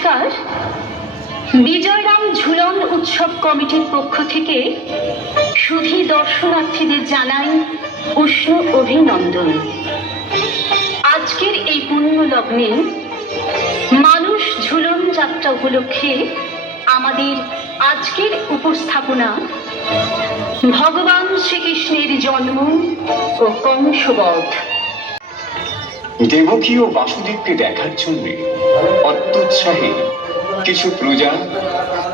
নমস্কার। বিজয়রাম ঝুলন উৎসব কমিটির পক্ষ থেকে সুধী দর্শনার্থীদের জানাই উষ্ণ অভিনন্দন। আজকের এই পুণ্য লগ্নে মানুষ ঝুলন যাত্রা উপলক্ষে আমাদের আজকের উপস্থাপনা ভগবান শ্রীকৃষ্ণের জন্ম ও কংসবধ। দেবকী ও বাসুদেবকে দেখার জন্য অত্যুৎসাহে কিছু প্রজা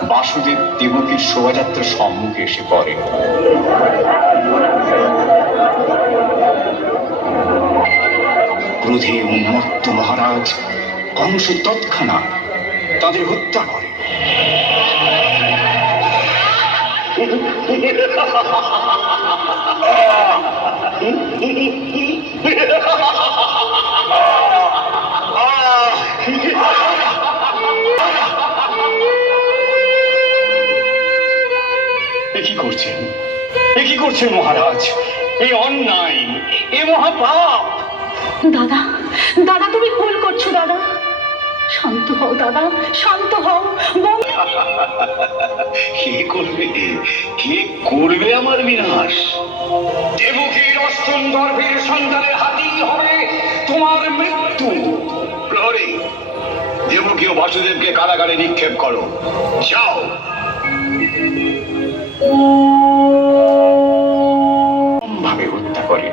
বাসুদেব দেবকীর শোভাযাত্রার সম্মুখে এসে পড়ে ক্রোধে উন্মত্ত মহারাজ কংস তৎক্ষণাৎ তাদের হত্যা করে কি করছেন? এ কি করছেন মহারাজ? এই অন্যায় এ মহাপাপ। দাদা দাদা তুমি ভুল করছ দাদা। শান্ত হও দাদা শান্ত হও। কে করবে? কে করবে আমার বিনাশ? দেবকীর অষ্টম গর্ভের সন্তানের তোমার মৃত্যু। প্রহরী দেবকী ও বাসুদেবকে কারাগারে নিক্ষেপ করো। যাও। ভাবে হত্যা করে।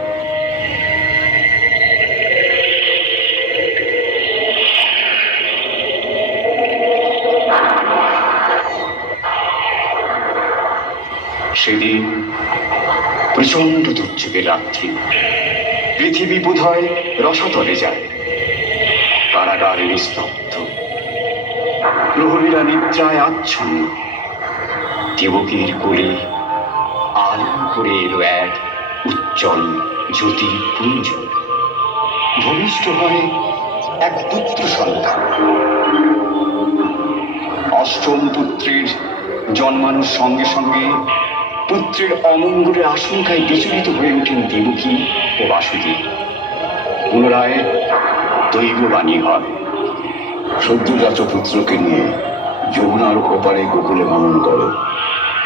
সেদিন প্রচণ্ড দুর্যোগের রাত্রি। পৃথিবী বোধহয় রসতলে যায়। কারাগার নিস্তব্ধ। প্রহরীরা নিদ্রায় আচ্ছন্ন। দেবকীর কোলে আলো করে এলো এক উজ্জ্বল জ্যোতি পুঞ্জ ভূমিষ্ঠ হয় এক পুত্র সন্তান। অষ্টম পুত্রের জন্মানোর সঙ্গে সঙ্গে পুত্রের অমঙ্গলের আশঙ্কায় বিচলিত হয়ে ওঠেন দেবকী ও বাসুদেব পুনরায় দৈববাণী হয়। সদ্যজাত পুত্রকে নিয়ে যমুনার ওপারে গোকুলে ভ্রমণ করো।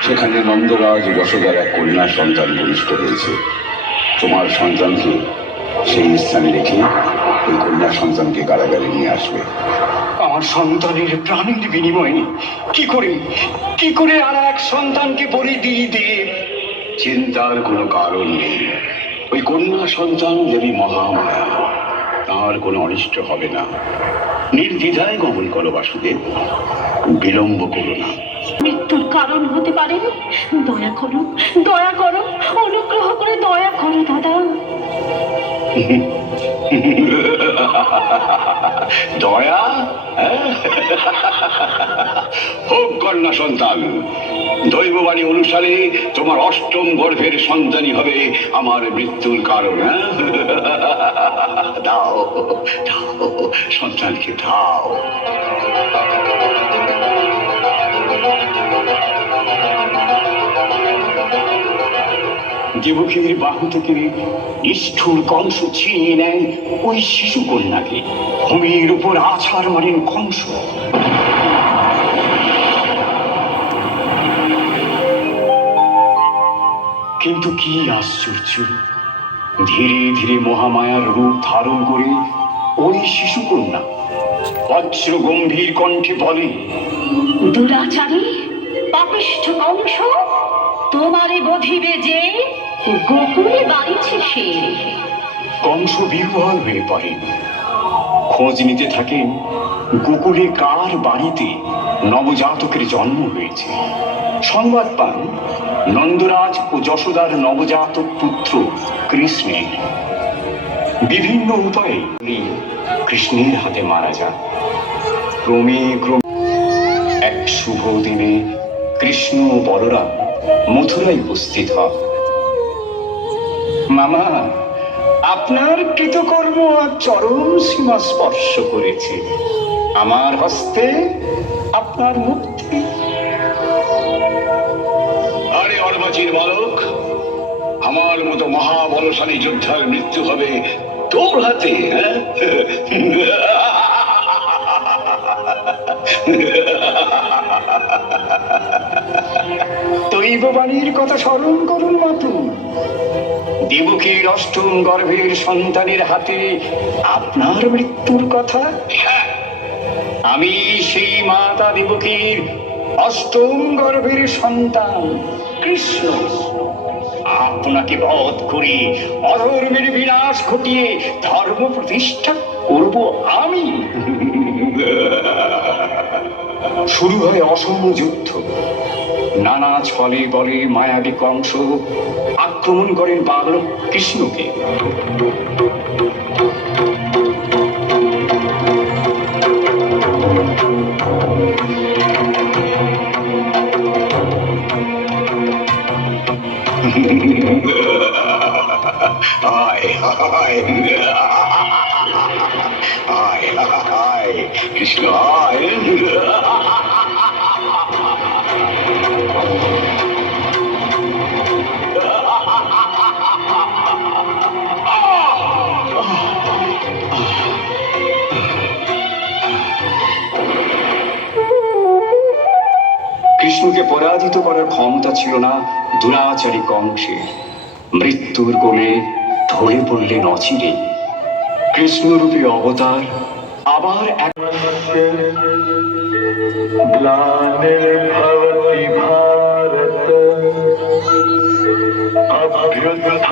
সেখানে নন্দরাজ যশোদার এক কন্যা সন্তান ভূমিষ্ঠ হয়েছে। তোমার সন্তানকে সেই স্থানে রেখে ওই কন্যা সন্তানকে কারাগারে নিয়ে আসবে। আমার সন্তানের প্রাণের বিনিময়ে কি করে কি করে আর এক সন্তানকে বলি দিই দেব চিন্তার কোনো কারণ নেই। ওই কন্যা সন্তান দেবী মহামায়া তার কোনো অনিষ্ট হবে না। নির্দ্বিধায় গমন করো বাসুদেব বিলম্ব করো না। মৃত্যুর কারণ হতে পারে দয়া করো দয়া করো অনুগ্রহ করে দয়া করো দাদা। দয়া? হোক কন্যা সন্তান, দৈববাণী অনুসারে তোমার অষ্টম গর্ভের সন্তানই হবে আমার মৃত্যুর কারণ হ্যাঁ? দাও দাও, সন্তানকে দাও দেবকীর বাহু থেকে নিষ্ঠুর কংস ছিনিয়ে নেয় ওই শিশু কন্যাকে। ভূমির উপর আছাড় মারেন কংস। কিন্তু কি আশ্চর্য, ধীরে ধীরে মহামায়ার রূপ ধারণ করে ওই শিশু কন্যা বজ্র গম্ভীর কণ্ঠে বলে, দুরাচারী, পাপিষ্ঠ কংস তোমারে বধিবে যে গোকুলে বাড়িছে সে। কংস বিহ্বল হয়ে পড়েন খোঁজ নিতে থাকেন গোকুলে কার বাড়িতে নবজাতকের জন্ম হয়েছে। সংবাদ পান, নন্দরাজ ও যশোদার নবজাতক পুত্র কৃষ্ণের। বিভিন্ন উপায়ে কৃষ্ণের হাতে মারা যান। ক্রমে ক্রমে এক শুভ দিনে কৃষ্ণ বলরাম মথুরায় উপস্থিত হন। মামা আপনার কৃতকর্ম আর চরম সীমা স্পর্শ করেছে। আমার হস্তে আপনার মুক্তি। আরে অর্বাচীর বালক আমার মতো মহাবলশালী যোদ্ধার মৃত্যু হবে তোর হাতে হ্যাঁ? দৈববাণীর কথা স্মরণ করুন মাতু। দেবকীর অষ্টম গর্ভের সন্তানের হাতে আপনার মৃত্যুর কথা? আমি সেই মাতা দেবকীর অষ্টম গর্ভের সন্তান কৃষ্ণ। আপনাকে বধ করে অধর্মের বিনাশ ঘটিয়ে ধর্ম প্রতিষ্ঠা করব আমি। শুরু হয় অসম যুদ্ধ নানা ছলে বলে মায়াবী কংস, আক্রমণ করেন বালক কৃষ্ণকে। আয় আয় আয় আয়, কৃষ্ণ, আয়। বিষ্ণুকে পরাজিত করার ক্ষমতা ছিল না দুরাচারী কংসে মৃত্যুর কোলে ঢলে পড়লেন অচিরে। কৃষ্ণরূপী অবতার আবার এক ভারত।